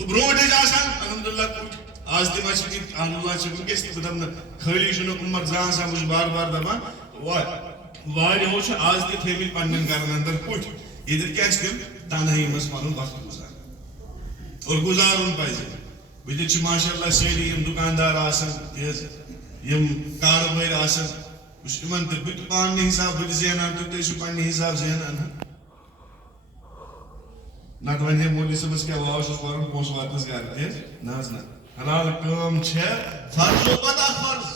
تو برونٹ الحمدللہ آج تم اللہ ونکس خالی عمر زان سا مجھ بار بار دپان واریہو آج تہ تھے پنن گرن اندر کٹ یہ کیا تم تنہائی مز پن وقت گزار اور گزارن پزِ بلت ماشاء اللہ ساری یم دکاندار آسان یم کاربار آسان ان بت پانہ حساب بت زینان تو تھی پنہ حساب زینان نت ون مولوی صبس کیا واو پھر پونس واتنس گھر نا حلال کام فرض و پتہ فرض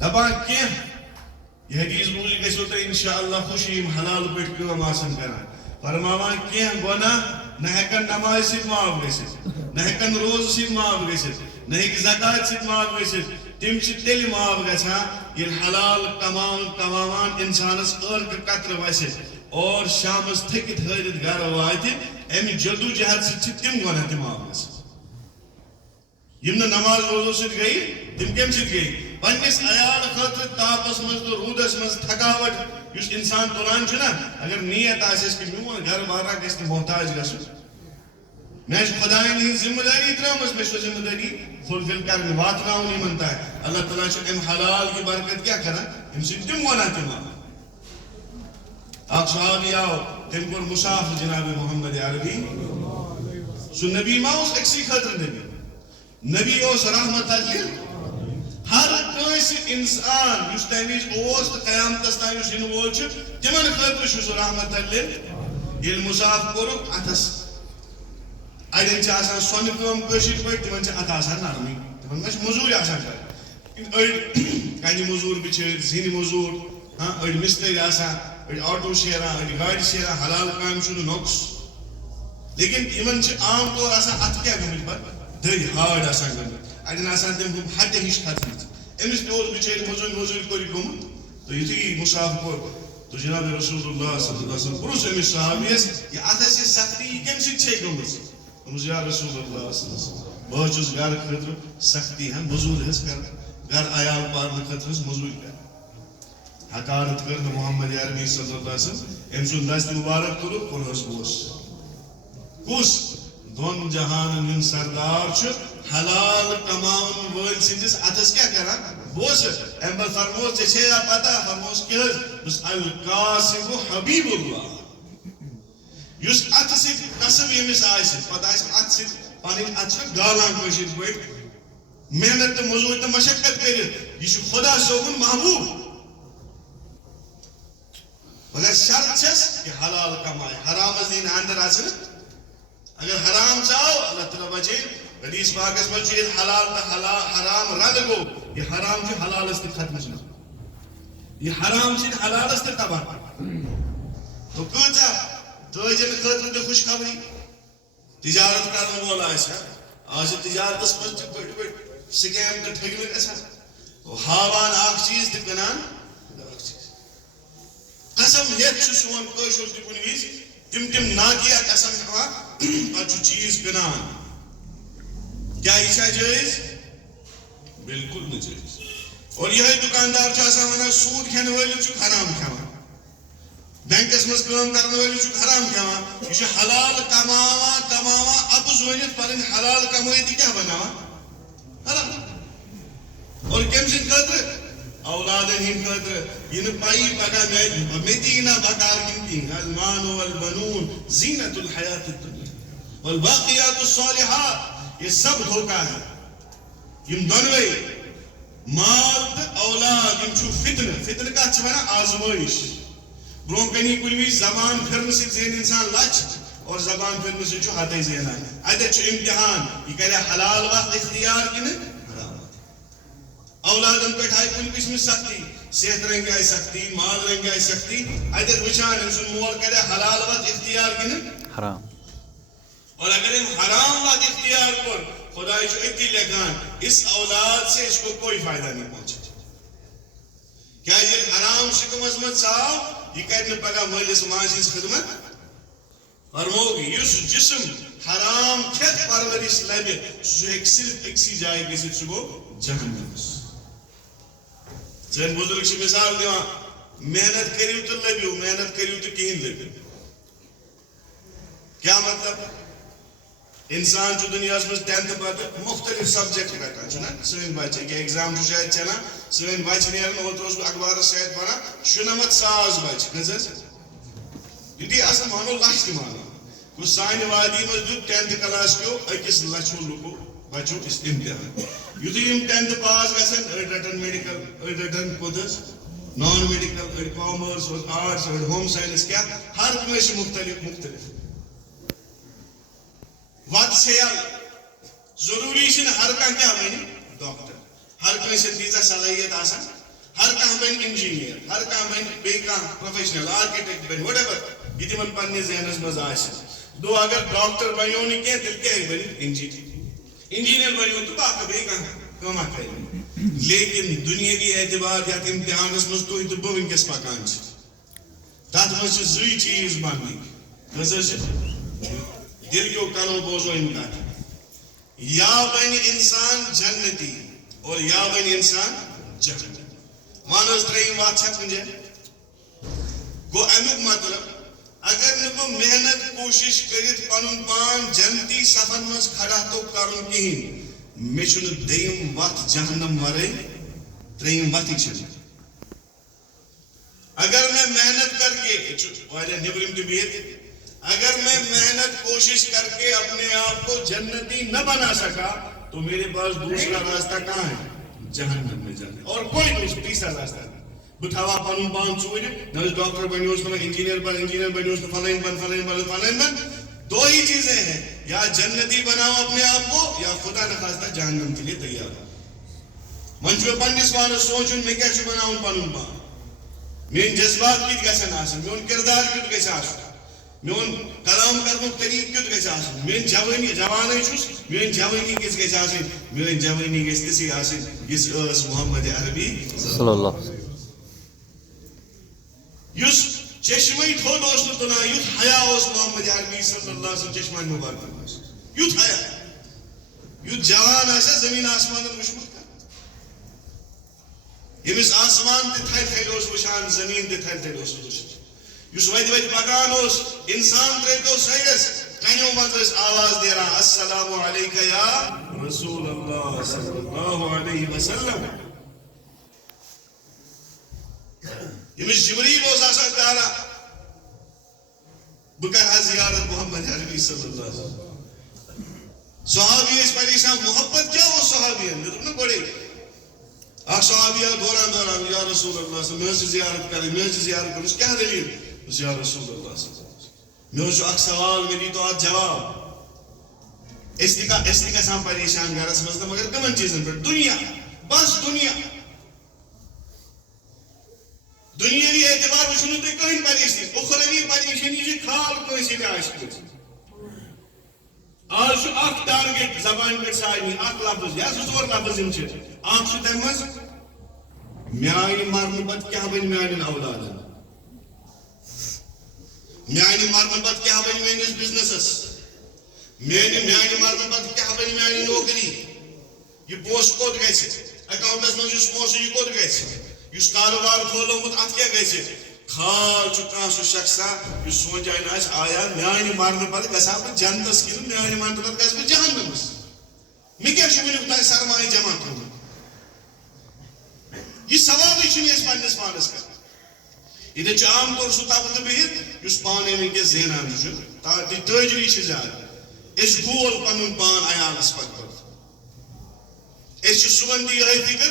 دپان کی یہ حدیث بوزی گھو تھی انشاءاللہ خوشی حلال پہ کام آسان کران فرماوان کی گناہ نہ ہیکن نماز ست معاف گھت نہ ہیکن روز ست معاف گھت نہ ہیکہ زکات ست معاف گھت تم تیل معاف گژھان ییٚلہِ حلال کماوان انسانس ٲرکہٕ قطرٕ وسہِ اور شامس تھٔکِتھ ہٲرِتھ گرٕ واتہِ امہِ جدو جہد سۭتۍ چھِ تِم گۄناہ تہِ معاف گژھان یم نہٕ نماز روزو سۭتۍ گٔیہِ تِم کمہِ سۭتۍ گٔیہِ پننس عیال خٲطرٕ تاپس منٛز تہٕ روٗدس منٛز تھکاوٹ یُس انسان تُلان چھُنہ اگر نیت آسٮ۪س کہِ میون گرٕ بارا گژھِ نہٕ محتاج گژھُن مےٚ چھِ خۄدایَن ہٕنٛز ذمہٕ دٲری ترٛٲومٕژ مےٚ چھِ سۄ ذمہٕ دٲری فُلفِل کرٕنۍ واتناوُن یِمن تانۍ اللہ تعالیٰ چھُ امہِ حلال کی برکت کیٛاہ کران امہِ سۭتۍ تِم گۄناہ تہِ معاف اکھ صحابی آو تٔمۍ کوٚر مُسافہٕ جناب محمد عربی سُہ نبی ما اوس أکسٕے خٲطرٕ نبی اوس رحمت لِل ہر کٲنٛسہِ انسان یُس تمہِ وِزِ اوس تہٕ قیامتس تام یُس یِنہٕ وول چھُ تِمن خٲطرٕ چھُ سُہ رحمت لِل ییٚلہِ مُساف کوٚرُکھ اتھس اڑٮ۪ن چھِ آسان سۄنہٕ کٲم کٲشِر پٲٹھۍ تِمن چھِ اتھٕ آسان نرمٕے تِمن ما چھِ موٚزوٗرۍ آسان کرٕنۍ أڑۍ کنہِ موٚزوٗر بِچٲرۍ زِنہِ موٚزوٗر أڑۍ مِستٕرۍ آسان أڑۍ آٹوٗ شیران أڑۍ گاڑِ شیران حلال کامہِ چھُنہٕ نۄقُص لیکن یِمن چھِ عام طور آسان اتھٕ کیٛاہ گٔمٕتۍ پتہٕ دٔرۍ ہاڑ آسان گٔمٕتۍ اڑٮ۪ن آسان تِم ہٹہِ ہِش کھٔژمٕژ أمِس تہِ اوس بِچٲرۍ موٚزوٗرۍ کوٚرُکھ گوٚمُت تہٕ یُتھُے مُساف کوٚر تو جناب رسول اللہ صلی اللہ علیہ وسلم پرُژھ أمِس صحابیَس یہِ اتھس یہِ سختی یہِ کمہِ سۭتۍ چھے گٔمٕژ دوٚپُس یا رسول اللہ صلی اللہ علیہ وسلم بہٕ حظ چھُس گرٕ خٲطرٕ سختی موٚزوٗرۍ حظ کران گرٕ عیال پالنہٕ خٲطرٕ حظ موٚزوٗرۍ کران حقارت کٔر نہٕ محمد عربی صلی اللہ علیہ وسلم أمۍ سُنٛد دست مُبارک تُلُکھ کوٚرہس بوس کُس دۄن جہانن ہُنٛد سردار چھُ حلال کماون وٲلۍ سٕنٛدِس اتھس کیٛاہ کران بوسہٕ امہِ پتہٕ فرمووس ژےٚ چھے یا پتہ فرمووس کیٛاہ حظ دوٚپُس القاسم حبیب اللہ یُس اتھٕ سۭتۍ کسب ییٚمِس آسہِ پتہٕ آسہِ اتھٕ سۭتۍ پنٕنۍ اتھٕ چھِ گالان کٲشِر پٲٹھۍ محنت تہٕ موٚزوٗرۍ تہٕ مشقت کٔرِتھ یہِ چھُ خۄدا صٲبُن محبوٗب مگر شرط چھس کہ حلال کمائے حرامس دِنۍ اندر اژنہٕ اگر حرام ژاو اللہ تعالیٰ بچٲیِن حدیث پاکس منٛز چھُ ییٚلہِ حلال تہٕ حرام رد گوٚو یہِ حرام چھُ حلالس تہِ ختمس منٛز یہِ حرام چھِ حلالس تہِ تباہ تو کۭژاہ تٲجن خٲطرٕ تہِ خوشخبری تجارت کرن وول آسہِ آز چھِ تجارتس منٛز تہِ بٔڑۍ بٔڑۍ سکیم تہٕ ٹھٔگنہٕ گژھان ہاوان اکھ چیٖز تہٕ کٕنان قسم ہیٚتھ چھُ سون کٲشُر تہِ کُنہِ وِزِ تِم ناکیا قسم ہٮ۪وان پتہٕ چھُ چیٖز کٕنان کیٛاہ یہِ چھا جٲیز بالکل نہٕ جٲیز اور یِہوٚے دُکاندار چھُ آسان ونان سوٗد کھٮ۪نہٕ وٲلِس چھُکھ حرام کھٮ۪وان بینکس منٛز کٲم کرن وٲلِس چھُکھ حرام کھٮ۪وان یہِ چھُ حلال کماوان اپُز ؤنِتھ پنٕنۍ حلال کمٲے تہِ کیٛاہ بناوان حرام اور کٔمۍ سٕنٛدِ خٲطرٕ اولادن ہٕنٛدِ خٲطرٕ یہِ نہٕ پایی پگاہ مےٚ تہِ یی نا بکار گِنتی المال والبنون زینت الحیات الدنیا والباقیات الصالحات یہ سب دھوکہ ہے یم دۄنوے مال تہٕ اولاد یم چھُ فتنہٕ کتھ چھِ ونان آزمٲیش برونٛہہ کنی کُنہِ وِزِ زبان پھِرنہٕ سۭتۍ زینہِ انسان لچھ اور زبان پھِرنہٕ سۭتۍ چھُ ہتَے زینان اتٮ۪تھ چھُ امتحان یہِ کریا حلال وقت اختیار کِنہٕ اولادن پہ آئی کن قسم سختی صحت رنگ آئی سختی مال رنگ آئی سختی اتر وچان ام سن مول کرے حلال وقت اختیار کن حرام اور اگر ام حرام وقت اختیار کر خدا اتی لکھان اس اولاد سے اس کو کوئی فائدہ نہیں پہنچا کیا یہ حرام شکمس مت ژاو یہ کرنے پگہ مالس ماجہ خدمت فرموگی اس جسم حرام کھت پرورش لبہ سہ ہیکہ صرف اکسی جائے گژھتھ سہ گو جہنمس سن بزرگ سے مثال دِوان محنت کریو تو لبیو محنت کریو تو کہین لبیو کیا مطلب انسان جو دنیا میں 10th پتہ مختلف سبجیکٹ رٹان چھنا سن بچہ کہ ایگزام چھُ شاید چلان سن بچہ نیرن اوترٕ اوسُس بہٕ اخبارس شاید پران 97,000 بچہ کٔژ حظ یُتھُے اصل مانو لچھ تہِ مانو گوٚو سانہِ وادی منٛز دیُت 10th کلاس کیو 1,00,000 لُکو بچو امتحان یُتھُے یِم 10th پاس گژھن أڑۍ رٹان میڈیکل أڑۍ رٹان کوٚت حظ نان میڈیکل أڑۍ کامٲرس آرٹس أڑۍ ہوم ساینس کیٛاہ ہر کٲنٛسہِ مختلف وت سیال ضروری چھنہٕ ہر کانٛہہ کیٛاہ بنہِ ڈاکٹر ہر کٲنٛسہِ تیٖژاہ صلٲحیت آسان ہر کانٛہہ بنہِ انجیٖنیر ہر کانٛہہ بنہِ بیٚیہِ کانٛہہ پروفیشنل آرکِٹیکٹ بنہِ وٹ ایور یہِ تِمن پننِس ذہنس منٛز آسہِ دو اگر ڈاکٹر بنیو نہٕ کینٛہہ تیٚلہِ کیٛاہ بنہِ انجیٖنیر بنیو تہٕ باقٕے بیٚیہِ کانٛہہ کٲمہ کرِ لیکن دُنیٲوی اعتبار یتھ امتحانس منٛز تُہۍ تہٕ بہٕ وٕنکیٚس پکان چھِ تتھ منٛز چھِ زٕے چیٖز بننٕکۍ کٔژ حظ چھِ دل کیو کانوں بوزو ان کا یا بن انسان جنتی اور یا بن انسان جہنمی مانس تریم بات چھت مجھے گو امیک مطلب اگر نبو محنت کوشش کرت پنن پان جنتی صفن مز کھڑا تو کرن کہین میں چھن دیم وقت جہنم ورے تریم وقت چھن اگر میں محنت کر کے نبرم تو بیت اگر میں محنت کوشش کر کے اپنے آپ کو جنتی نہ بنا سکا تو میرے پاس دوسرا راستہ کہاں ہے جہنم میں جانے اور کوئی تیسرا راستہ نہیں بٹھاوا پنن پان ژوٗرِ نہ ڈاکٹر بنیوس نہ انجینئر بنیوس نہ فلائن بن دو ہی چیزیں ہیں یا جنتی بناؤ اپنے آپ کو یا خدا نخواستہ جہنم کے لیے تیار ہو من چھُ پننس پانس سوچن میں کیا چھُ بناؤن پنن پان میٲنۍ جذبات کِتھ گژھن آسٕنۍ میون کردار کیُتھ گژھِ آسُن میون کلام کرنُک طریقہٕ کیُتھ گژھِ آسُن میٲنۍ جوانی چھُس میٲنۍ جوانی کِژھ گژھِ آسٕنۍ میٲنۍ جوانی گژھِ تِژھٕے آسٕنۍ یِژھ ٲس محمد عربی صلی اللہ یُس چشمے تھوٚد اوس نہٕ تُلان یُتھ حیا اوس محمد عربی صلی اللہ علیہ وسلم چشمہ مبارکن منٛز یُتھ حیا یُتھ جوان آسیا زمیٖن آسمانن وٕچھمُت ییٚمِس آسمان تہِ تھرِ تھرِ اوس وٕچھان زمیٖن تہِ تھرِ تھرِ اوس وٕچھان یُس وتہِ وتہِ پکان اوس انسان ترٲوتو سایڈس کنیو منٛز ٲسۍ آواز نیران السلام علیکہ یا رسول اللہ صلی اللہ علیہ وسلم ییٚمِس جبریٖل اوس آسان پیاران بہٕ کرٕ زیارت محمد عربی صلی اللہ علیہ وسلم صحابی ٲسۍ پریشان محبت کیٛاہ اوس صحابین مےٚ دوٚپ نہ گۄڈے اکھ صحابی آو دوران یا رسول اللہ صلی مےٚ ٲس زیارت کرٕنۍ کیٛاہ دٔلیٖل یا رسول اللہ صلی اللہ علیہ وسلم مےٚ اوس اکھ سوال مےٚ دیٖتو اتھ جواب أسۍ تہِ گژھان پریشان گرس منٛز تہٕ مگر کٕمن چیٖزن پٮ۪ٹھ دُنیا بس دُنیٲوی اعتبار وٕچھِو نہٕ تُہۍ کٕہٕنۍ پریشٲنی اُخروی پریشٲنی چھِ خال کٲنٛسہِ تہِ آسہِ کٲنٛسہِ آز چھُ اکھ ٹارگیٹ زبانہِ پٮ۪ٹھ سارنٕے اکھ لفظ یا زٕ ژور لفظ یِم چھِ اکھ چھُ تَمہِ منٛز میانہِ مرنہٕ پتہٕ کیٛاہ بنہِ میانٮ۪ن اولادن میانہِ مرنہٕ پتہٕ کیٛاہ بنہِ میٲنِس بِزنسس میانہِ مرنہٕ پتہٕ کیٛاہ بنہِ میانہِ نوکری یہِ پونٛسہٕ کوٚت گژھِ اکاونٹس منٛز یُس پونٛسہٕ یہِ کوٚت گژھِ یُس کاروبار کھولومُت اتھ کیٛاہ گژھِ خال چھُ کانٛہہ سُہ شخصا یُس سونچان آسہِ آیا میانہِ مرنہٕ پتہٕ گژھا بہٕ جنتس کِنہٕ میانہِ مرنہٕ پتہٕ گژھٕ بہٕ جہنمس مےٚ کیٛاہ چھُ وُنیُک تانۍ سرمایہِ جمع کوٚرمُت یہِ سوالٕے چھِنہٕ أسۍ پننِس پانس کران ییٚتٮ۪ن چھُ عام طور سُہ طبقہٕ بِہِتھ یُس پانے وٕنکیٚس زینان چھُ تٲجری چھِ زیادٕ أسۍ گول پنُن پان عیالس پتہٕ أسۍ چھِ صُبحن تہِ یِہے فِکر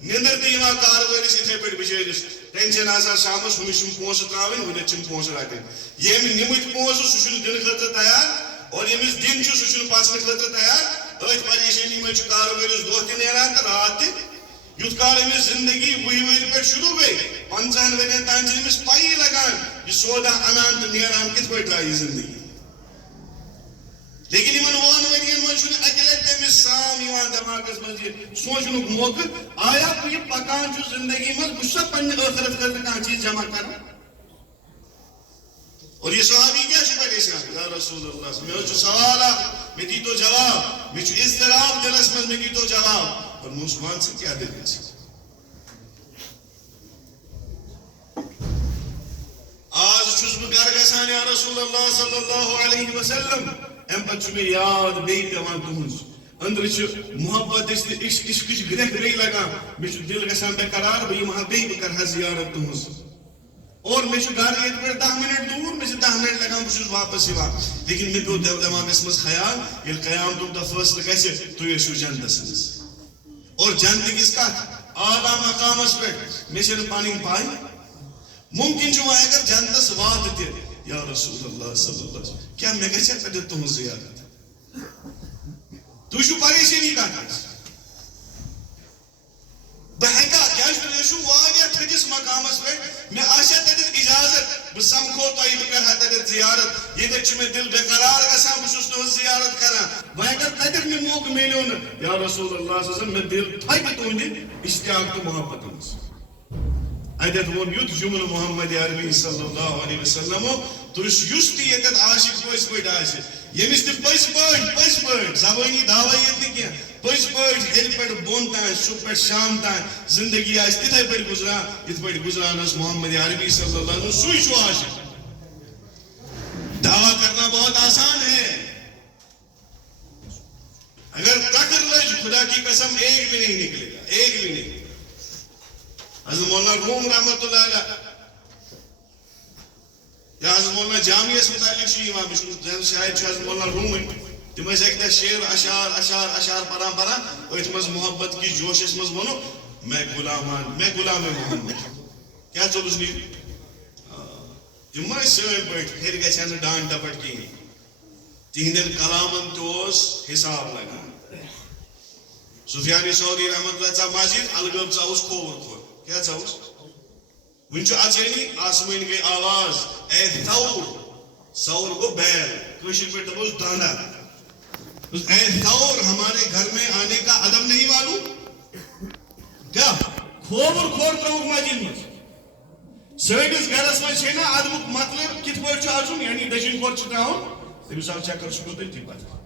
نِندٕر تہِ یِوان کارٕوٲلِس یِتھے پٲٹھۍ بِچٲرِس ٹینشن آسان شامس ہُمِس چھِم پونٛسہٕ ترٛاوٕنۍ ہُنٮ۪تھ چھِم پونٛسہٕ رٹٕنۍ ییٚمۍ نِمٕتۍ پونٛسہٕ سُہ چھُنہٕ دِنہٕ خٲطرٕ تیار اور ییٚمِس دِنۍ چھُ سُہ چھُنہٕ پژھنہٕ خٲطرٕ تیار أتھۍ پریشٲنی منٛز چھُ کارٕوٲلِس دۄہ تہِ نیران تہٕ رات تہِ یُتھ کال أمِس زندگی 20 ؤہرِ پٮ۪ٹھ شروٗع گٔے 50 ؤرین تام چھِ أمِس پَیی لگان یہِ سودا اَنان تہٕ نیران کِتھ پٲٹھۍ درٛاے یہِ زندگی لیکن یِمن 1 ؤرین منٛز چھُنہٕ اَکہِ لٹہِ تٔمِس سام یِوان دٮ۪ماغس منٛز یہِ سونٛچنُک موقعہٕ آیا بہٕ یہِ پکان چھُس زندگی منٛز بہٕ چھُسا پننہِ ٲخرت خٲطرٕ کانٛہہ چیٖز جمع کران اور یہِ صحابی کیٛاہ چھُ پریشان یا رسول اللہ مےٚ حظ چھُ سوال اکھ مےٚ دیٖتو جواب مےٚ چھُ اضطراب دِلس منٛز مےٚ دیٖتو جواب اور مُسلمان سۭتۍ کیٛاہ دٔلیٖل چھِ آز چھُس بہٕ گرٕ گژھان یا رسول اللہ صلی اللہ علیہ وسلم ام پتہ میں یاد بیٚیہِ پیوان تُہنٛز أنٛدرٕ چھِ محبت عشقٕچ گرٛٮ۪کھ بیٚیہِ لگان مےٚ چھُ دل گژھان بے قرار بہٕ یِمہٕ ہا بیٚیہِ بہٕ کرٕ ہا زیارت تُہنٛز اور مےٚ چھُ گرٕ ییٚتہِ پٮ۪ٹھ 10 منٹ دوٗر مےٚ چھِ 10 منٹ لگان بہٕ چھُس واپس یِوان لیکن مےٚ پیوٚو دٮ۪ماغس منٛز خیال ییٚلہِ قیامتُک دۄہ فٲصلہٕ گژھِ تُہۍ ٲسِو جنتس منٛز اور جنتٕکِس کتھ اعلیٰ مقامس پٮ۪ٹھ مےٚ چھَنہٕ پنٕنۍ پاے ممکن چھُ وۄنۍ اگر جنتس واتہٕ تہِ یا رسول اللہ صلی اللہ علیہ وسلم کیٛاہ مےٚ گژھِ ہا تتٮ۪تھ تُہنٛز زیارت تُہۍ چھُو پریشٲنی کتھ بہٕ ہیٚکا کیٛازِ تُہۍ ٲسِو واریاہ تھٔدِس مقامس پٮ۪ٹھ مےٚ آسہِ ہا تتٮ۪تھ اجازت بہٕ سمکھو تۄہہِ بہٕ کرٕ ہا تتٮ۪تھ زیارت ییٚتٮ۪تھ چھُ مےٚ دل بے قرار گژھان بہٕ چھُس تُہنٛز زیارت کران وۄنۍ اگر تتٮ۪تھ مےٚ موقعہٕ میلیو نہٕ یا رسول اللہ صلی اللہ علیہ وسلم مےٚ دل پھٹہِ تُہنٛدِ اشتیاق تہٕ محبت منٛز اتٮ۪تھ ووٚن یُتھ جملہٕ محمد عربی صلی اللہ علیہ وسلمو یُس تہِ ییٚتٮ۪تھ عاشق پٔزۍ پٲٹھۍ آسہِ ییٚمِس تہِ پٔزۍ پٲٹھۍ زبٲنی دعوا ییٚتہِ نہٕ کینٛہہ پٔزۍ پٲٹھۍ ہیٚرِ پٮ۪ٹھ بۄن تام صُبح پٮ۪ٹھ شام تام زندگی آسہِ تِتھے پٲٹھۍ گُزران یِتھ پٲٹھۍ گُزران ٲس محمد عربی صلی اللہ علیہ وسلم سُے چھُ عاشق دعویٰ کرنا بہت آسان ہے اگر ٹکر لج خدا کی قسم ایک بھی نہیں نکلے گا ایک بھی نہیں حضرت مولانا روم رحمۃ اللہ علیہ یا حضرت مولانا جامعس متعلق شاید حضرت مولانا رومن تم ٲسۍ اکہِ دۄہ شعر اشعار پران أتھۍ منٛز محبت کی جوشس منٛز ووٚنُکھ میں غلام محمد کیٛاہ ژوٚلُس نہٕ تِم ٲسۍ سٲنۍ پٲٹھۍ ہیٚرِ گژھِ ہا نہٕ ڈانٹ ڈپٹ کِہیٖنۍ تِہنٛدٮ۪ن کلامن تہِ اوس حساب لگان سفیان ثوری رحمۃ اللہ ژاو مسجد الگٲب ژاوُس کھووُر کھوٚر کیٛاہ ژاوُس وُنہِ چھُ اژٲنی آسمٲنۍ گٔے آواز اے ثور گوٚو بیل کٲشِر پٲٹھۍ دپوس دانٛدا اے ثور ہمارے گھر میں آنے کا ادب نہیں معلوم کیا کھووُر کھوٚر ترٛووُکھ مسجد منٛز سٲنِس گرس منٛز چھے نا ادبُک مطلب کِتھ پٲٹھۍ چھُ اژُن یعنی دٔچھِنۍ کھۄر چھُ ترٛاوُن تٔمِس آو چکر سُہ گوٚو تٔتھی پتہٕ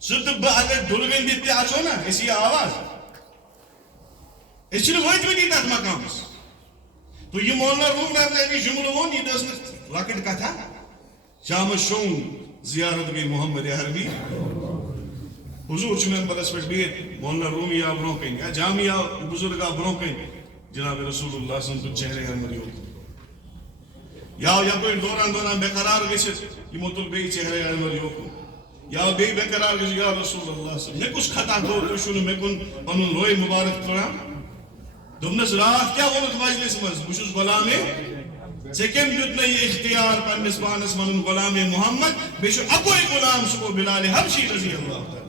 سُہ تہٕ بہٕ اگر ڈُلگٔنۍ دِتھ تہِ اژو نا اَسہِ یی آواز أسۍ چھِنہٕ وٲتۍمٕتی تتھ مقامس تو یہ مولانا روم رحمۃ جملہ ووٚن یہِ ٲس نہٕ لۄکٕٹ کتھا شامس شوٚنٛگ زیارت گٔے محمد عربی حضور چھُ ممبرس پٮ۪ٹھ بِہِتھ مولانا رومی آو برونٛہہ کَنۍ یا جامی آو بُزرگ آو برونٛہہ کَنۍ جناب رسول اللہ صلی اللہ علیہ وسلم چہرے انور یوکُن یا یپٲرۍ دوران بے قرار گٔژھِتھ یِمو تُل بیٚیہِ چہرے انور یوکُن یا بیٚیہِ بے قرار گٔژھِتھ یا رسول اللہ صلی مےٚ کُس خطا گوٚو تُہۍ چھِو نہٕ مےٚ کُن پنُن روے مُبارک تُلان دوٚپنس راتھ کیٛاہ ووٚنُتھ مجلس منٛز بہٕ چھُس غلامے ژےٚ کٔمۍ دیُت مےٚ یہِ اختیار پننِس پانس ونُن غلامے محمد بیٚیہِ چھُ اکوے غلام سُہ گوٚو بلال حبشی رضی اللہ تعالیٰ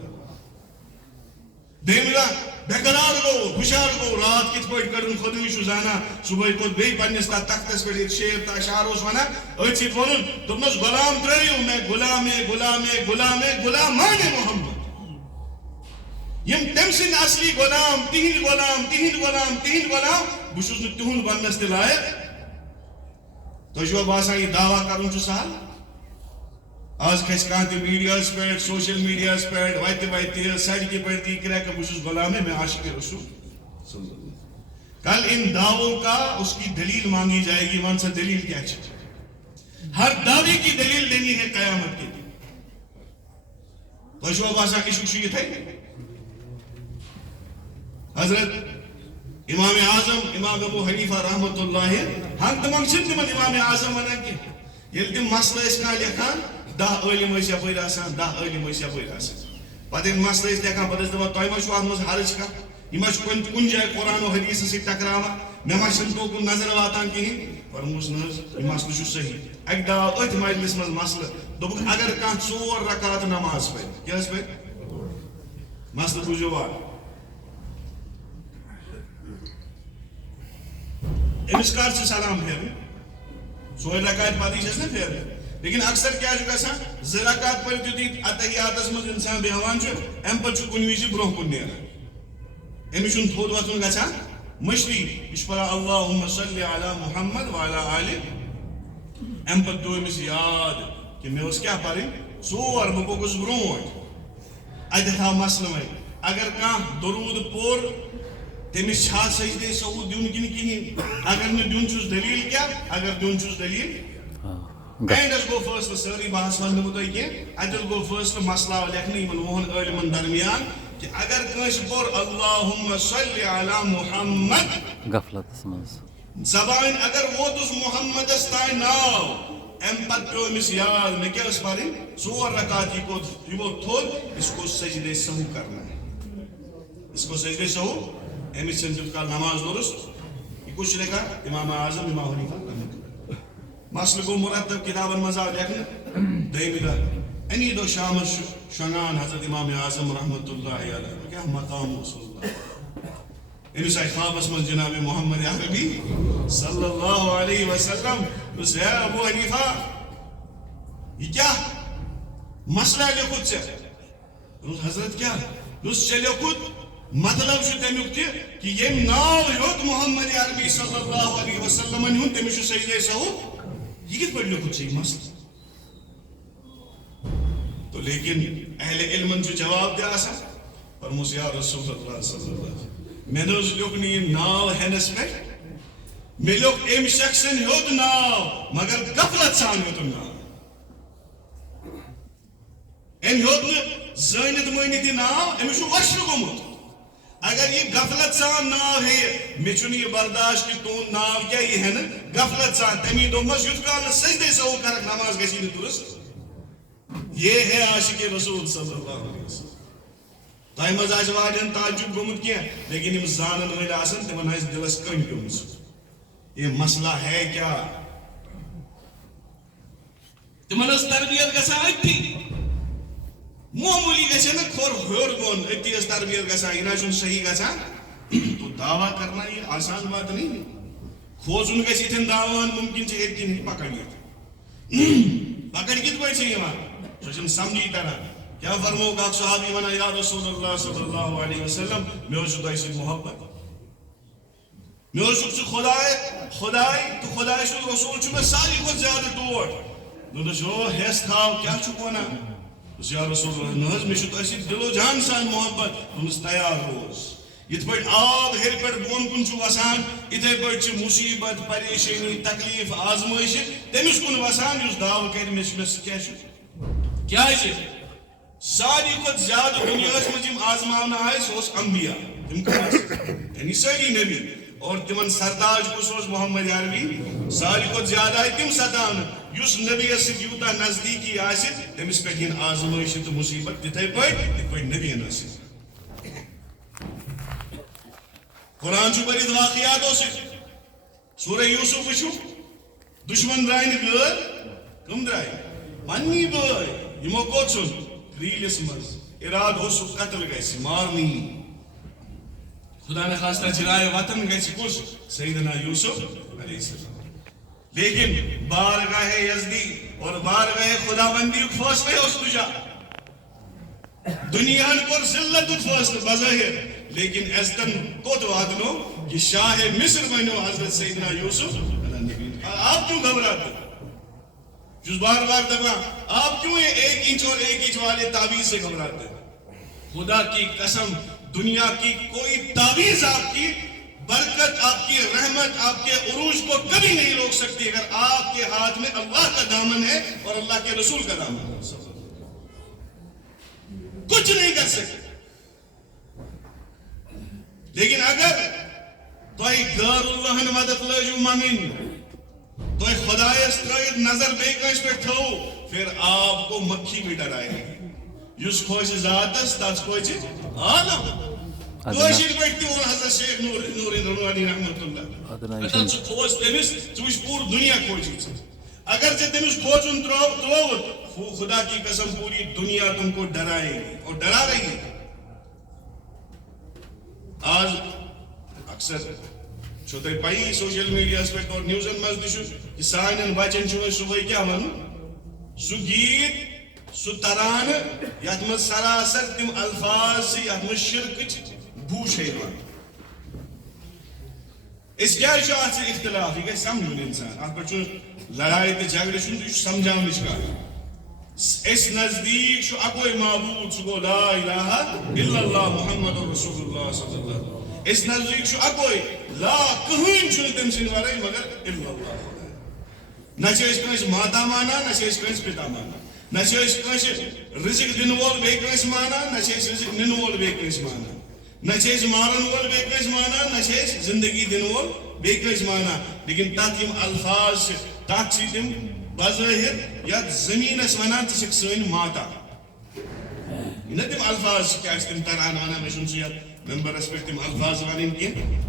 دوٚیِمہِ دۄہ بے قرار گوٚو ہُشار گوٚو راتھ کِتھ پٲٹھۍ کٔڑٕن خۄدٕے چھُ زانان صُبحٲے کھوٚت بیٚیہِ پننِس تتھ تختس پٮ۪ٹھ ییٚتہِ شعر تہٕ اشعار اوس ونان أتھۍ سۭتۍ ووٚنُن دوٚپنس غلام ترٛٲیِو مےٚ غلامانے محمد یم تٔمۍ سٕنٛدۍ اصلی غلام تِہنٛدۍ غلام بہٕ چھُس نہٕ تِہُنٛد بننس تہِ لایق تۄہہِ چھُوا باسان یہِ دعوا کرُن چھُ سہل آز کھسہِ کانٛہہ تہِ میٖڈیاہس پٮ۪ٹھ سوشل میٖڈیاہس پٮ۪ٹھ وتہِ سڑکہِ پٮ۪ٹھ تہِ کرٮ۪کہٕ بہٕ چھُس غلامے میں عاشق رسول کل ان دعووں کا اس کی دلیل مانگی جائے گی ون سا دلیل کیا ہے ہر دعوے کی دلیل دینی ہے قیامت کے دن تۄہہِ چھُوا باسان عشق چھُ یِتھے حضرت امام اعظم امام ابو حنیفہ رحمۃ اللہ ہن تمن چھِنہٕ تِمن امام اعظم ونان کینٛہہ ییٚلہِ تِم مسلہٕ ٲسۍ کانٛہہ لیکھان 10 عٲلِم ٲسۍ یپٲرۍ آسان 10 عٲلِم ٲسۍ یپٲرۍ آسان پتہٕ ییٚلہِ مسلہٕ ٲسۍ لیکھان پتہٕ ٲسۍ دپان تۄہہِ ما چھُو اتھ منٛز حرج کانٛہہ یہِ ما چھُ کُنہِ جایہِ قرآن و حدیثس سۭتۍ ٹکراوان مےٚ ما چھُنہٕ توکُن نظر واتان کِہیٖنۍ فرموس نہٕ حظ یہِ مسلہٕ چھُ صحیح اکہِ دۄہ آو أتھۍ مجلس منٛز مسلہٕ دوٚپُکھ اگر کانٛہہ 4 رکعت نماز پرِ کیٛاہ حظ پرِ مسلہٕ بوٗزِو وارٕ أمِس کر چھِ سلام پھیرٕنۍ 4 رکعت پتہٕ چھس نا پھیرٕنۍ لیکن اکثر کیٛاہ چھُ گژھان 2 رکعت پٔرِتھ یُتھُے اتحیاتس منٛز انسان بیٚہوان چھُ امہِ پتہٕ چھُ کُنہِ وِزِ برونٛہہ کُن نیران أمِس چھُنہٕ تھوٚد وۄتھُن گژھان مٔشتٕے یہِ چھُ پران اللہُمَّ صلی علی محمد وعلی آلِ امہِ پتہٕ پیوٚو أمِس یاد کہِ مےٚ ٲس کیٛاہ پرٕنۍ 4 بہٕ پوٚکُس برونٛٹھ اتٮ۪تھ آو مسلہٕ وۄنۍ اگر کانٛہہ درود پوٚر تٔمِس چھا سجدے سہو دیُن کِنہٕ کِہیٖنۍ اگر نہٕ دیُن چھُس دلیٖل کیٛاہ اگر دیُن چھُس دلیٖل اینڈس گو فٲصلہٕ سٲری بحث ونہٕ بہٕ تۄہہِ کینٛہہ اتٮ۪تھ گوٚو فٲصلہٕ مسلہٕ آو لیکھنہٕ یِمن وُہن عٲلمن درمیان کہ اگر کٲنٛسہِ پوٚر اللہُمَّ صلی علی محمد غفلتس منٛز زبان اگر ووتُس محمدس تانۍ ناو امہِ پتہٕ پیوٚو أمِس یاد مےٚ کیٛاہ ٲس پرٕنۍ 4 رکات یہِ ووت تھوٚد اسکو سجدے سہو کرنا ہے اسکو سجدے سہو أمِس چھنہٕ تیوٗت کال نماز درست یہِ کُس چھُ لیکھان امام اعظم امام حنیفہ مسلہٕ گوٚو مرتب کتابن منٛز آو لیکھنہٕ دوٚیمہِ دۄہ امی دۄہ شامس چھُ شۄنٛگان حضرت امام اعظم رحمتہ اللہ علیہ کیٛاہ مقام اوس أمِس آیہِ خوابس منٛز جناب محمد عربی صلی اللہ علیہ وسلم دوٚپُس ہے ابو حنیفہ یہِ کیٛاہ مسلہٕ لیوٚکھُتھ ژےٚ دوٚپُس حضرت کیٛاہ دوٚپُس ژےٚ لیوٚکھُتھ مطلب چھُ تمیُک تہِ کہ ییٚمۍ ناو ہیوٚت محمد عربی صلی اللہ علیہ وسلمن ہُنٛد تٔمِس چھُ سجدے سہو یہ کِتھ پٲٹھۍ لیوٚکھُتھ ژےٚ یہِ مسلہٕ تو لیکن اہل علمن چھُ جواب تہِ آسان فرموس یا رسول اللہ صلی اللہ علیہ وسلم مےٚ نہٕ حظ لیوٚکھ نہٕ یہِ ناو ہٮ۪نس پٮ۪ٹھ مےٚ لیوٚکھ أمۍ شخصن ہیوٚت ناو مگر غفلت سان ہیوٚتُن ناو أمۍ ہیوٚت نہٕ زٲنِتھ مٲنِتھ یہِ ناو أمِس چھُ وۄشرٕ گوٚمُت اگر یہِ غفلت سان ناو ہیٚیہِ مےٚ چھُنہٕ یہِ برداشت کہِ تُہُنٛد ناو کیٛاہ یہِ ہٮ۪نہٕ غفلت سان تمی دوٚپمس یُتھ کال نہٕ سجدے سہو کرکھ نماز گژھی نہٕ درست یہ ہے عاشق رسول صلی اللہ علیہ وسلم تۄہہِ منٛز آسہِ واریاہن تعجب گوٚمُت کینٛہہ لیکن یِم زانن وٲلۍ آسن تِمن آسہِ دِلس کٔنۍ پیوٚمٕژ یہ مسئلہ ہے کیا تِمن ٲس تربیت گژھان أتی معموٗلی گژھِ نہٕ کھوٚر ہیوٚر بۄن أتی ٲس تربیت گژھان یہِ نہ چھُنہٕ صحیح گژھان تو دعویٰ کرنا یہ آسان بات نہیں کھوژُن گژھِ یِتھٮ۪ن دعوان مُمکِن چھِ ہیٚتہِ کِنۍ پکڑ یِتھ پکڑ کِتھ پٲٹھۍ چھِ یِوان سۄ چھنہٕ سمجھی تران کیا فرموک اکھ صحابی ونان یا رسول اللہ صلی اللہ علیہ وسلم مےٚ حظ چھُ تۄہہِ سۭتۍ محبت مےٚ حظ چھُکھ ژٕ خۄداے تہٕ خۄداے سُنٛد رسوٗل چھُ مےٚ ساروی کھۄتہٕ زیادٕ ٹوٹھ دوٚپُس او ہٮ۪س تھاو کیٛاہ چھُکھ ونان دوٚپُس یا رسول اللہ نہ حظ مےٚ چھُ تۄہہِ سۭتۍ دِلو جان سان محبت دوٚپمَس تیار روز یِتھ پٲٹھۍ آب ہیٚرِ پٮ۪ٹھ بۄن کُن چھُ وسان یِتھے پٲٹھۍ چھِ مُصیٖبت پریشٲنی تکلیٖف آزمٲیشہِ تٔمِس کُن وسان یُس دعوٕ کرِ مےٚ سُہ کیٛاہ چھُ کیٛازِ ساروی کھۄتہٕ زیادٕ دُنیاہس منٛز یِم آزماونہٕ آیہِ سُہ اوس انبیا تِم کم ٲسۍ یعنی سٲری نبی اور تِمن سرتاج کُس اوس محمد عربی ساروی کھۄتہٕ زیادٕ آیہِ تِم ستاونہٕ یُس نبیَس سۭتۍ یوٗتاہ نزدیٖکی آسہِ تٔمِس پٮ۪ٹھ یِن آزمٲیشہِ تہٕ مُصیٖبت تِتھے پٲٹھۍ نبیَن ٲسۍ قرآن چھُ پٔرِتھ واقعاتو سۭتۍ سورہ یوٗسف وٕچھِو دُشمن درٛاے نہٕ غٲر کٕم درٛاے پننی بٲے یِمو کوٚت ژھُن کریٖلِس منٛز اِرادٕ اوس سُہ قتل گژھِ مارنی خدا نخواستہ جرائے وطن گژھِ کُس سیدنا یوسف علیہ السلام لیکن بارگاہ یزدی اور بارگاہ خدا بندی فٲصلے اوس تُجا دُنیاہن کوٚر ذلتُک فٲصلہٕ بظٲہر لیکن عزتن کوٚت واتنو کہ شاہ مصر بنیو حضرت سیدنا یوسف آپ کیوں گھبراتے جس بار بار دبا آپ کیوں یہ 1 انچ اور 1 انچ والے تعویذ سے گھبراتے خدا کی قسم دنیا کی کوئی تعویذ آپ کی برکت آپ کی رحمت آپ کے عروج کو کبھی نہیں روک سکتی اگر آپ کے ہاتھ میں اللہ کا دامن ہے اور اللہ کے رسول کا دامن ہے کچھ نہیں کر سکتے لیکن اگر تۄہہِ غٲر اللہن مدد لٲجِو منگٕنۍ تۄہہِ خۄدایس ترٲیِتھ نظر بیٚیہِ کٲنٛسہِ پٮ۪ٹھ تھٲوٕ پھر آپ کو مکھی بھی ڈرائے گی یُس کھوژِ ذاتس تس کھوژِ عالم کٲشِر پٲٹھۍ تہِ ووٚن حضرت شیخ نوٗر روحانی رحمتہ اللہ اگر ژٕ کھوژ تٔمِس ژٕ وٕچھ پوٗرٕ دُنیا کھوژی ژٕ اگر ژےٚ تٔمِس کھوژُن ترٛووُتھ خدا کی قسم پوری دنیا تم کو ڈرائے گی اور ڈرا رہی ہے آج اکثر چھو تۄہہِ پَیی سوشل میڈیاہس پٮ۪ٹھ اور نیوزن منٛز تہِ چھُ کہِ سانٮ۪ن بچن چھُ وۄنۍ صُبحٲے کیٛاہ وَنُن سُہ گیٖت سُہ ترانہٕ یتھ منٛز سراسر تِم الفاظ چھِ یتھ منٛز شرکٕچ بوٗ چھےٚ یِوان أسۍ کیٛازِ چھُ اتھ سۭتۍ اختلاف یہِ گژھِ سمجھُن انسان اتھ پٮ۪ٹھ چھُنہٕ لڑایہِ تہٕ جھگڑٕ چھُنہٕ یہِ چھُ سمجھاونٕچ کتھ أسۍ نزدیٖک چھُ اکوے معبوٗد سُہ گوٚو لا الہ الا اللہ محمد رسول اللہ صلی اللہ علیہ وسلم أسۍ نزدیٖک چھُ اکوے لا کٕہٕنۍ چھُنہٕ تٔمۍ سٕنٛدِ ورٲے مگر الا اللہ نہ کنس ماتا مانا نہ کنس پتا مانا نہ کنس رزق دن وول بے کنس مانا نہ رزق نن وول بے کنس مانا نہ مارن وول بے کنس مانا نہ زندگی دن وول بے کنس مانا لیکن تات یم الفاظ تات چھ تم بظاہر یت زمینس ونان ژٕ چھکھ سٲنۍ ماتا نہ تم الفاظ کیا تم تران ونان مےٚ چھُنہٕ سُہ یتھ ممبرس پٮ۪ٹھ تم الفاظ ونٕنۍ کینٛہہ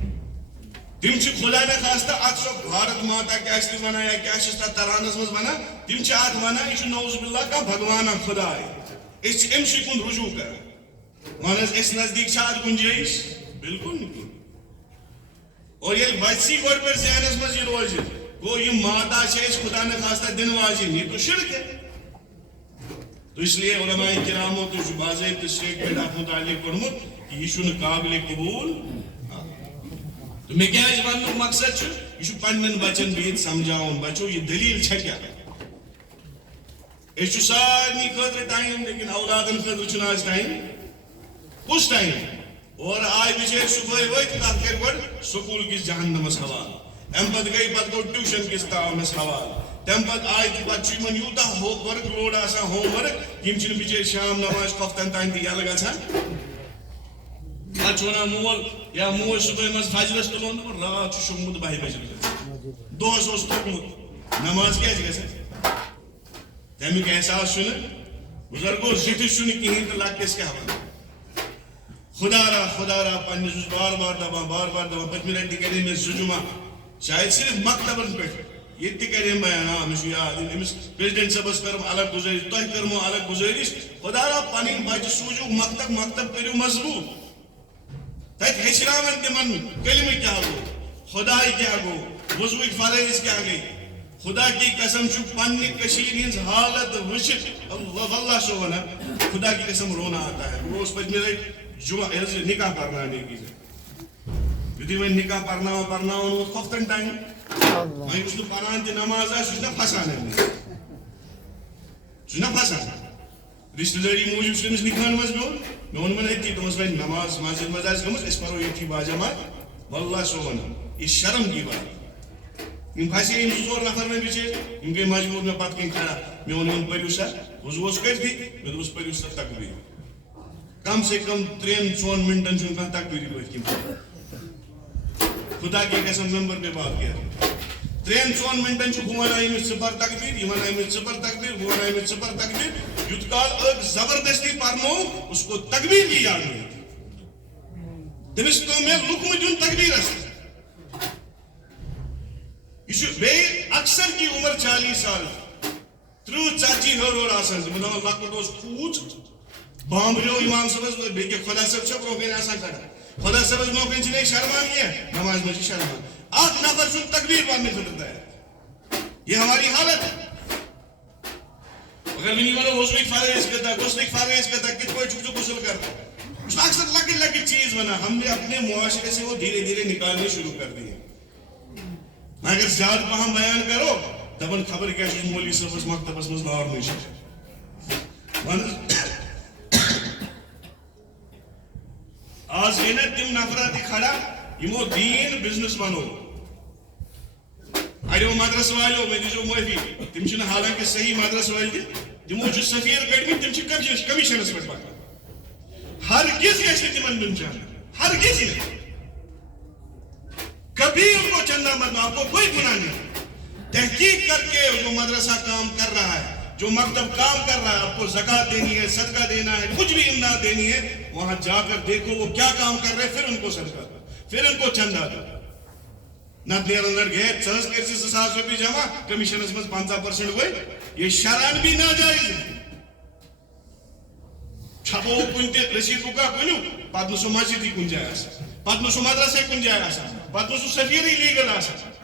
تم چھ خدا نخواستہ ات سو بھارت ماتا کیا ونان یا کیا تر ترانس مز ونان تم چھ ات ونان یہ نوز باللہ کا بھگوانا خدا اس امس کن رجوع کر ون اس نزدیک ات گنجائش بالکل نہیں اور یہ بچی گوڑ پہ ذہنس مز یہ روز گو یہ ماتا خدا نخواستہ دن واجن یہ تو شرک ہے تو اس لیے علماء کرامو تو باضابطہ سٹیٹمنٹ ات متعلق کورمت کہ یہ قابل قبول تو میں کیا ون مقصد یہ پنن بچن بہت سمجھاؤن بچو یہ دلیل چھ کیا اس سارے خاطر ٹائم لیکن اولادن خاطر آج ٹائم کس ٹائم اور آج بچے صبح وت تک کر گۄڈٕ سکول کس جہنمس حوالہ ام پتہ گئی پتہ گو ٹیوشن کس تاونس حوالہ تم پتہ آئی تو پتہ یوتہ ورک لوڈ آسان ہوم ورک یم چھ بچے شام نماز کفتن تان تہ یلہ گژھان پتہ ونان مول یا موج صبح مز فجرس تلون رات شونگمت 12 بجے دہس تھوکمت نماز کیا گژھِ تمیک احساس بزرگو زٹھس کہین تو لکٹس کیا خدا را پنس بار بار دپان پتمہ لٹہ کرے مے زٕ جمعہ شاید صرف مکتبن پہ یہ تہ کرے بیان ہاں مجھے یاد امس پریزیڈنٹ صاحبس کرم الگ گزارش تہ کرمو الگ گزارش خدا را پن بچہ سوزو مکتب کرو مضبوط تت ہچراون تمن کلمہ کیا گو خدائی کیا گو وضوء فرائض کیا گئی خدا کی قسم پنہ کشیر ہز حالت وچھت اللہ سو ونان خدا کی قسم رونا آتا ہے وہ پتمہ جمعہ نکاح پرنانے کی یتھے وۄنۍ نکاح پرناون ووت کھۄفتن ٹایم وۄنۍ یُس نہٕ پران تہِ نماز آسہِ سُہ چھُنہ پھسان اَمہِ سُہ چھُنہ پھسان رشتہٕ دٲری موٗجوٗب چھُ تٔمِس نِکاحن منٛز بِہُن مےٚ ووٚنمَن أتی دوٚپمَس وۄنۍ نماز مسجد منٛز آسہِ گٔمٕژ أسۍ پرو ییٚتھی باجماعت واللہ چھُسو وَنان یہِ شرم کی بات یِم پھسے یِم 2 نفر مےٚ بِچٲرۍ یِم گٔے مجبوٗر مےٚ پتہٕ کَنۍ کھڑا مےٚ ووٚن یِمن پٔرِو سا وضوٗ اوس کٔرتھٕے مےٚ دوٚپُس پٔرِو سا تقبیٖر کم سے کم 3-4 منٹن چھُنہٕ کانٛہہ تقبیٖری پٲٹھۍ کِنۍ خدا کی قسم ممبر پہ بات کیا 3-4 منٹن ہُہ ونان أمِس ژٕ پر تقبیٖر یہِ ونان أمِس ژٕ پر تقبیٖر ہُہ ونان أمِس ژٕ پر تقبیٖر یُت کال أکۍ زبردستی پرنو اس کو تقبیر کی یاد نہیں تھی تٔمِس پیوٚو مےٚ لُکمہٕ دیُن تقبیٖرس یہ بیٚیہِ اکثر کی عمر 40 سال 30-40 ہیوٚر آسان بہٕ دپان لۄکُٹ اوس کوٗت بامبریو امام صٲبس بیٚیہِ کیٛاہ خۄدا صٲب چھا برونٛہہ کَنہِ آسان کھڑا خدا صٲبس برونٛہہ کَنہِ چھِنہٕ أسۍ شرمان کینٛہہ نماز منٛز چھِ شرمان اکھ نفر چھُنہٕ تقبیٖر پرنہٕ خٲطرٕ تیار یہ ہماری حالت ہے اگر وٕنی ونو وضوٗ فرٲیض کۭتیاہ غسلٕکۍ فرٲیض کۭتیاہ کِتھ پٲٹھۍ چھُکھ ژٕ غسل کران بہٕ چھُس اکثر لۄکٕٹۍ لۄکٕٹۍ چیٖز ونان ہم نے اپنے معاشرے سے وہ دھیرے دھیرے نکالنے شروع کر دیے اگر زیادٕ پہم بیان کرو دپان خبر کیٛاہ چھُس مولوی صٲبس مکتبس منٛز لارنٕے چھِ ون آج گئی نا تم نفرات کھڑا یمو دین بزنس بنو اڑیو مدرس والو میں دیجو معافی تم چھن حالانکہ صحیح مدرس والے تمو چھ سفیر کڑمت تم چھ کمیشنس پہ پکان ہرگز گژھِ تمن دیُن چندہ ہرگز نہیں کبھی ان کو چندہ مت دو آپ کو کوئی گناہ نہیں تحقیق کر کے جو مدرسہ کام کر رہا ہے جو مکتب کام کر رہا ہے آپ کو زکوٰۃ دینی ہے صدقہ دینا ہے کچھ بھی امداد دینی ہے وہاں جا کر دیکھو وہ کیا کام کر رہے پھر ان کو صدقہ دو پھر ان کو چندہ دو نہ نیرن گئے ژٕ کر 2,000 روپیہِ جمع کمیشنس مز 50% گوٚو یہ شران بھی ناجائز ہے چھپو کن تہ رسید بکا کنو پتہ سو مسجد ہی کن جائے آسان پتہ سو مدرسے کن جائے آسان پتہ سو سفیر ہی لیگل آسان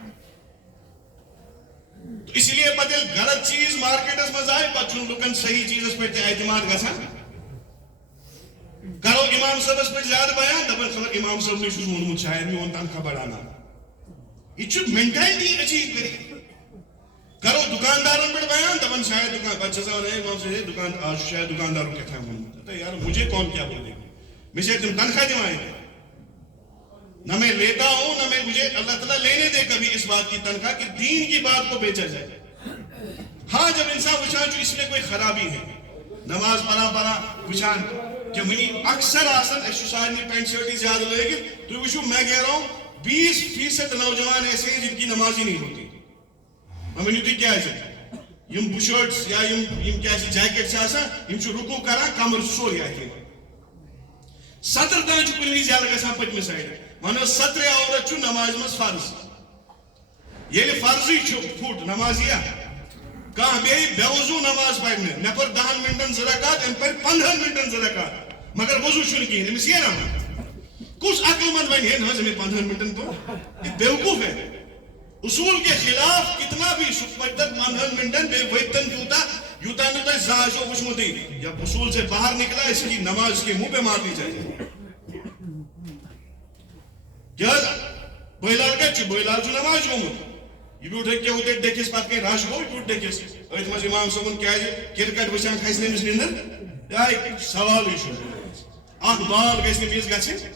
اس لیے پتہ غلط چیز مارکیٹس مز آئے پتہ لکن صحیح چیزس پہ اعتماد گژھان کرو امام صاحبس پہ زیادہ بیان دپان خبر امام صاحب نے چھُس ووٚنمُت شاید میون تنخواہ بڑھانا یہ چھُ مینٹلٹی اچیو کری کرو دکاندارن پہ بیان دپان شاید دکان پتہ چھس ونان امام صاحب دکان آج شاید دکانداروں کیا تھا ووٚنمُت یار مجھے کون کیا بولے مجھ سے تم تنخواہ دِوان نہ میں لیتا ہوں نہ میں مجھے اللہ تعالیٰ لینے دے کبھی اس بات کی تنخواہ کہ دین کی بات کو بیچا جائے ہاں جب انسان وچان اس میں کوئی خرابی ہے نماز پڑھا وچان کہ ونی اکثر آسن اس سارے پینٹ شرٹی زیادہ لگت تو وچو میں کہہ رہا ہوں 20% نوجوان ایسے ہیں جن کی نماز ہی نہیں ہوتی میں ونیو تھی کیا ہے یم بشرٹس یا یم کیا جیکٹس آسان یم چھو رکو کران کمر سوری آتی 70 تان چھو کنی زیادہ گژھان پتمہِ سایڈٕ ونو 17 عورت چھو نماز مز فرض ییٚلہِ فرضی چھُ پھُٹ نمازیا کانٛہہ بیٚیہِ بے وضوٗ نماز پرنہِ مےٚ پٔر 10 منٹن 2 رکعت أمۍ پٔرۍ 15 منٹن 2 رکعت مگر وضوٗ چھُنہٕ کِہیٖنۍ أمِس یی نا کُس عقل مند وَنہِ ہے نہ حظ أمۍ 15 منٹن پوٚر یہ بیوقوف ہے اصول کے خلاف کتنا بھی پتہ 15 منٹن بیٚیہِ ؤتھتن یوٗتاہ نہٕ تۄہہِ زانٛہہ چھُو وٕچھمُتٕے جب اصول سے باہر نکلا اس کی نماز اس کے منہ پہ مارنی چاہیے کیٛازِ بٲے کتہِ چھُ بٲے چھُ نماز گوٚمُت یہ بیوٗٹھ ہیٚکہِ ہوٚتہِ ڈیٚکھِس پتہٕ کٔنۍ رش گوٚو یہِ بیوٗٹھ ڈیٚکھِس أتھۍ منٛز اِمام صٲبُن کیٛازِ کرکٹ وٕچھان کھسہِ نہٕ أمِس نِندٕر سوالٕے چھُ اکھ بال گژھِ نہٕ مِس گژھٕنۍ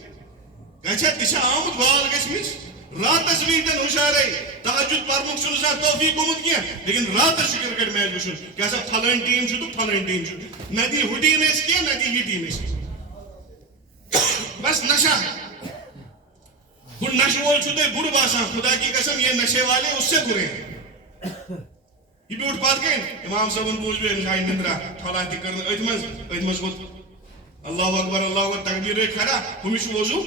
گژھِ تہِ چھِ آمُت بال گژھِ مِس راتس ویٖتٮ۪ن ہُشارے تہجد پرنُک چھُنہٕ زانٛہہ توفیٖق گوٚمُت کینٛہہ لیکن راتس چھُ کرکٹ میچ وٕچھُن کیٛاہ سا پھلٲنۍ ٹیٖم چھُ تہٕ پھلٲنۍ ٹیٖم چھُ نہ دی ہُہ ٹیٖم اَسہِ کینٛہہ نہ دی یہِ ٹیٖم اَسہِ بس نشہ ہُہ نشہٕ وول چھُو تۄہہِ بُرٕ باسان خدا کی قسم یہ نشے والے اس سے برے ہیں یہ بیوٗٹھ پتہٕ کٔنۍ اِمام صٲبُن بوٗز بیٚیہِ أمِس آیہِ نِندرا پھلا تہِ کٔرنہٕ أتھۍ منٛز گوٚو اللہ اکبر تقبیٖر گٔے کھڑا ہُمِس چھُ وضوٗ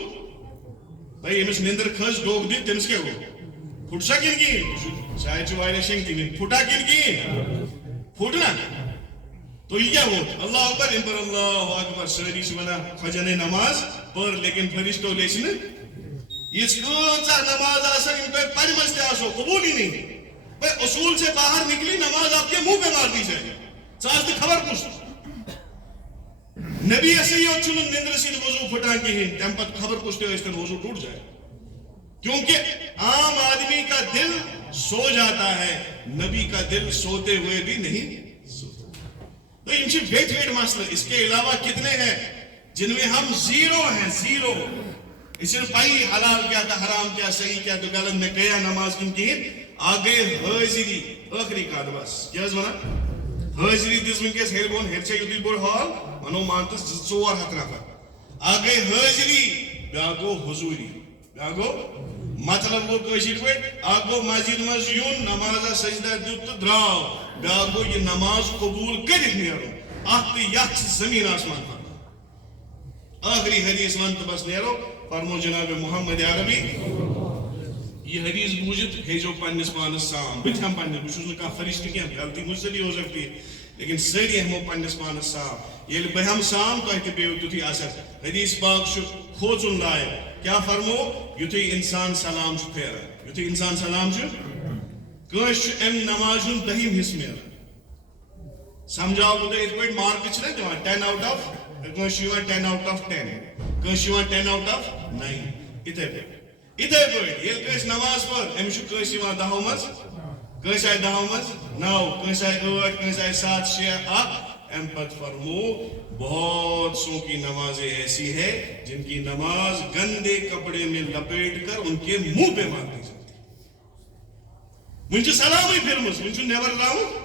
بھائی أمِس نِندٕر کھٔژ ڈوٚکھ دِتھ تٔمِس کیٛاہ گوٚو پھُٹ سا کِنہٕ کِہیٖنۍ شاید چھُ واریاہ شنٛگتہِ وٕنۍ پھُٹا کِنہٕ کِہیٖنۍ پھُٹ نا تو یہ کیا ووت اللہ اکبر أمۍ پٔر اللہ اکبر سٲری چھِ ونان خۄجَنٕے نماز پٔر لیکن فرشتو لیٚچھ نہٕ یِژھ کۭژاہ نماز آسان یِم تۄہہِ پرِمژ تہِ آسو قبول ہی نہیں بھائی اصول سے باہر نکلی نماز آپ کے منہ پہ مار دی جائے ژٕ آس نہٕ خبر کُس نبی ایسے یوت چھُنہٕ نِندرِ سۭتۍ وضوٗ پھٹان کِہیٖنۍ تَمہِ پتہٕ خبر کُس تہِ ٲسۍتن وضوٗ ٹوٹ جائے کیونکہ عام آدمی کا دل سو جاتا ہے نبی کا دل سوتے ہوئے بھی نہیں سوتا تو ان سے بیٹھ مسئلہ اس کے علاوہ کتنے ہیں جن میں ہم زیرو ہیں زیرو اس نے پائی حلال کیا تھا حرام کیا صحیح کیا تو غلط میں کیا نماز کن کی آگے حاضری آخری کار بس کیا اس منا حاضری دس من کے سہر بون ہرچے یوتی بور حال منو مانتس 400 نفر آگے حاضری بیاگو حضوری بیاگو مطلب گو کشیر پہ آگو مسجد مز یون نماز سجدہ دیت تو دراو بیاگو یہ نماز قبول کرت نیرو آخ یخ زمین آسمان پر آخری حدیث ونت بس نیرو فرمو جناب محمد عربی یہ حدیث بوجھت بھیجو پنس پانس سام بتھم پنس بچھس نہ کانٛہہ فرشتہ کینٛہہ غلطی مجھ سے بھی ہو سکتی ہے لیکن ساری ہمو پنس پانس سام ییٚلہِ بہٕ ہم سام تۄہہِ تہِ پیٚیو تیُتھُے اثر حدیث پاک چھُ کھوژُن لایق کیٛاہ فرمو یُتھُے انسان سلام چھُ پھیران یُتھُے انسان سلام چھُ کٲنٛسہِ چھُ امہِ نماز ہُنٛد 10 حصہٕ میلان سمجھاو بہٕ تۄہہِ یِتھ پٲٹھۍ مارکس چھِنہ دِوان 10 آوُٹ آف کٲنٛسہِ چھُ یِوان 10 آوُٹ آف 10 کٲنٛسہِ چھُ یِوان 10 آوُٹ آف 9 یِتھَے پٲٹھۍ ییٚلہِ کٲنٛسہِ نماز پٔر أمِس چھُ کٲنٛسہِ یِوان 10 منٛز کٲنٛسہِ آیہِ 10 منٛز 9 کٲنٛسہِ آیہِ 8 کٲنٛسہِ آیہِ 7 6 1 اَمہِ پتہٕ فرمو بہت سو کی نمازیں ایسی ہے جن کی نماز گندے کپڑے میں لپیٹ کر ان کے منہ پہ مار دی جاتی وٕنۍ چھِ سلامٕے پھِرمٕژ وٕنۍ چھُ نیبر درٛامُت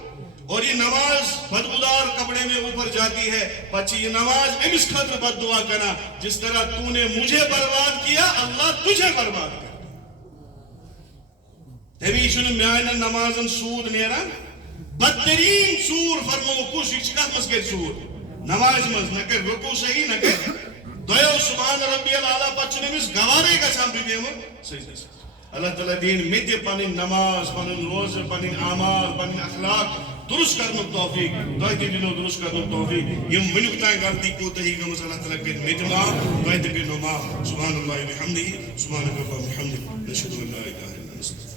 اور یہ نماز بدبودار کپڑے میں اوپر جاتی ہے پچھے یہ نماز امس خاطر بد دعا کرنا جس طرح تو نے مجھے برباد کیا اللہ تجھے برباد کر تبھی چھُنہٕ میانٮ۪ن نمازن سود نیران بدترین سور فرمو کُس یہِ چھِ کتھ منٛز کَرِ سور نماز منٛز نہ کَرِ رُکوٗع صحیح نہ کَرِ دۄیو سبحان ربی العلیٰ پتہٕ چھُنہٕ أمِس گوارے گژھان بہٕ بیٚہمہٕ سجدس اللہ تعالیٰ دِیِن مےٚ تہِ پنٕنۍ نماز پنُن روزٕ پنٕنۍ اعمال پنٕنۍ اخلاق درست کرنُک توفیق تۄہہِ تہِ دِنو درست کرنُک توفیق یِم وٕنیُک تانۍ غلطی کوتاہی گٔمٕژ اللہ تعالیٰ کٔرِنۍ مےٚ تہِ معاف تۄہہِ تہِ کٔرِنو معاف سبحان اللہ وبحمدہ سبحانک اللہم وبحمدک نشہدو ان لا اله الا انت